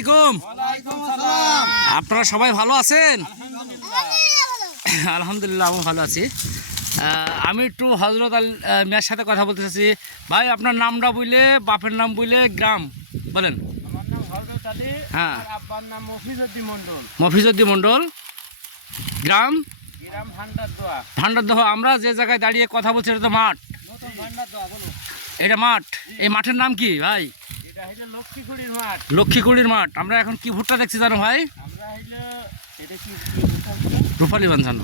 আলাইকুম। আপনারা সবাই ভালো আছেন? আলহামদুলিল্লাহ আমি ভালো আছি। আমি একটু হজরত আলী মিয়ার সাথে কথা বলতে চাচ্ছি। ভাই আপনার নামটা বললে, বাপের নাম বললে, গ্রাম বলেন। আমার নাম হযরত আলী, হ্যাঁ। আর আব্বার নাম মফিজউদ্দিন মণ্ডল। মফিজউদ্দিন মণ্ডল, গ্রাম ভান্ডারদোয়া। ভান্ডারদহ। আমরা যে জায়গায় দাঁড়িয়ে কথা বলছি এটা তো মাঠ। নতুন ভান্ডারদোয়া বলো। এটা মাঠ। এই মাঠের নাম কি ভাই? এটা হইলো লক্ষ্মীকুড়ির মাঠ। লক্ষ্মীকুড়ির মাঠ। আমরা এখন কি ভুট্টা দেখছি জানো ভাই? আমরা হইলো এটা কি রূপালী 55।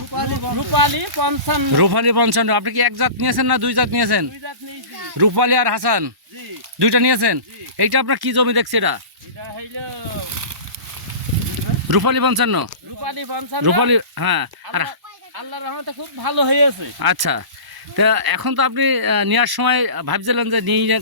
রূপালী 55। রূপালী 55। আপনি কি এক জাত নিয়েছেন না দুই জাত নিয়েছেন? দুই জাত নিয়েছি। রূপালী আর হাসান জি। দুইটা নিয়েছেন। এইটা আপনার কি জমি দেখছি? এটা এটা হইলো রূপালী 55। রূপালী 55। রূপালী, হ্যাঁ। আর আল্লাহর রহমতে খুব ভালো হয়েছে। আচ্ছা, তো এখন তো আপনি নেওয়ার সময় ভাবছিলেন যে নিয়ে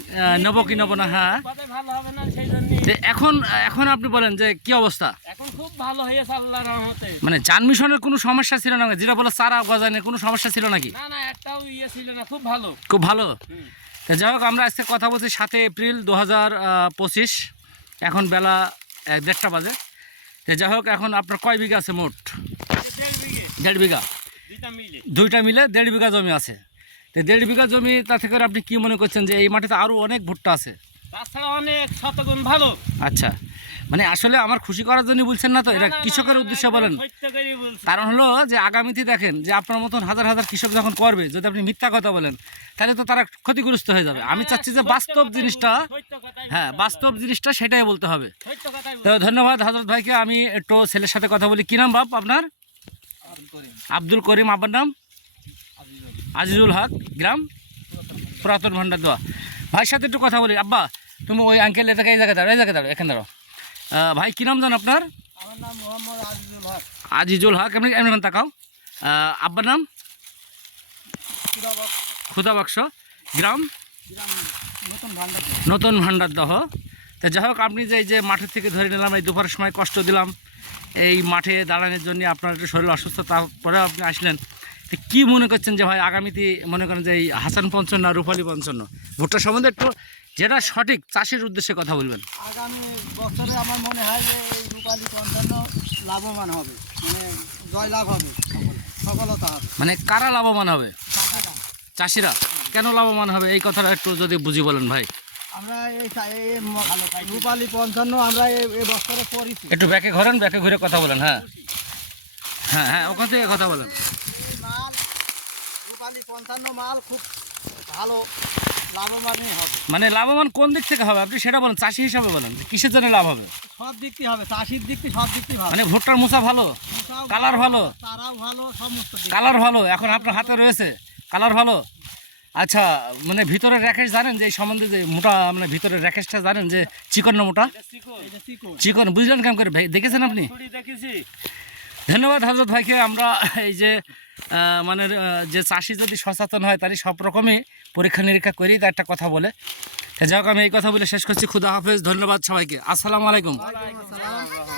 নেবো কি নেবো না। হ্যাঁ, কবে ভালো হবে না সেই জন্য। এখন এখন আপনি বলেন যে কি অবস্থা? এখন খুব ভালো হয়েছে আল্লাহর রহমতে। মানে জানমিশনের কোনো সমস্যা ছিল না, যেটা বলে চারা গজানের কোনো সমস্যা ছিল নাকি? না না, একটাও ছিল না, খুব ভালো। খুব ভালো। যাই হোক, আমরা আজকে কথা বলছি 7 এপ্রিল 2025। এখন বেলা 1:30 বাজে। তো যাই হোক, এখন আপনার কয় বিঘা আছে মোট? 1.5 বিঘা। দুইটা মিলে 1.5 বিঘা জমি আছে। তো 1.5 বিঘা জমি, তা থেকে আপনি কি মনে করছেন যে এই মাটিতে আরও অনেক ভুট্টা আছে? তাছাড়া অনেক শতগুণ ভালো। আচ্ছা, মানে আসলে আমার খুশি করার জন্য বলছেন না তো? এটা কৃষকের উদ্দেশ্যে বলেন। কারণ হলো যে আগামীতে দেখেন যে আপনার মতন হাজার হাজার কৃষক যখন করবে, যদি আপনি মিথ্যা কথা বলেন তাহলে তো তারা ক্ষতিগ্রস্ত হয়ে যাবে। আমি চাচ্ছি যে বাস্তব জিনিসটা, হ্যাঁ বাস্তব জিনিসটা সেটাই বলতে হবে। তো ধন্যবাদ হজরত ভাইকে। আমি একটু ছেলের সাথে কথা বলি। কী নাম বাপ আপনার? আব্দুল করিম। আপনার নাম? আজিজুল হক। গ্রাম পুরাতন ভান্ডারদোয়া। ভাইয়ের সাথে একটু কথা বলি। আব্বা তুমি ওই আঙ্কেল এই জায়গায় দাঁড়ো, এই জায়গায় দাঁড়ো, এখানে দাঁড়ো। ভাই কী নাম জান আপনার? আমার নাম মোহাম্মদ আজিজুল হক। আজিজুল হক। এমনি এমনি তাকাও। আব্বার নাম? খুদা বাক্স। গ্রাম নতুন ভান্ডারদহ। তো যাই হোক, আপনি যে এই যে মাঠের থেকে ধরে নিলাম, এই দুপুরের সময় কষ্ট দিলাম এই মাঠে দাঁড়ানোর জন্য, আপনার একটু শরীর অসুস্থ, তারপরে আপনি আসলেন। তো কী মনে করছেন যে ভাই আগামীতে মনে করেন যে এই হাসান 55 আর রূপালী 55 ভুট্টা সম্বন্ধে একটু যেটা সঠিক চাষির উদ্দেশ্যে কথা বলবেন? আগামী বছরে আমার মনে হয় যে এই রূপালী 55 লাভবান হবে, মানে জয়লাভ হবে, সফলতা হবে। মানে কারা লাভবান হবে? চাষিরা। কেন লাভবান হবে এই কথাটা একটু যদি বুঝি বলেন ভাই। আমরা এই রূপালী 55 আমরা এই বছরে করেছি। একটু ব্যাকে ঘোরেন, ব্যাকে ঘুরে কথা বলেন। হ্যাঁ হ্যাঁ হ্যাঁ, ওখান থেকে কথা বলেন। এই মাল রূপালী 55 মাল খুব ভালো লাভবানই হবে। মানে লাভবান কোন দিক থেকে হবে আপনি সেটা বলেন, চাষি হিসাবে বলেন। কিসের জন্য লাভ হবে? সব দিক থেকে হবে, চাষির দিক থেকে সব দিক থেকে ভালো। মানে ভুট্টার মোচা ভালো, কালার ভালো, তারাও ভালো, সমস্ত দিক। কালার ভালো এখন আপনার হাতে রয়েছে, কালার ভালো। আচ্ছা, মানে ভিতরের র্যাকেশ জানেন যে এই সম্বন্ধে, যে মোটা মানে ভিতরের র্যাকেশটা জানেন যে চিকন না মোটা? চিকন। বুঝলেন কেমন করে ভাই? দেখেছেন আপনি? ধন্যবাদ হজরত ভাইকে। আমরা এই যে মানে যে চাষি যদি সচেতন হয় তারই সব রকমই পরীক্ষা নিরীক্ষা করি, তার একটা কথা বলে। যাই হোক, আমি এই কথা বলে শেষ করছি। খুদা হাফেজ। ধন্যবাদ সবাইকে। আসসালামু আলাইকুম।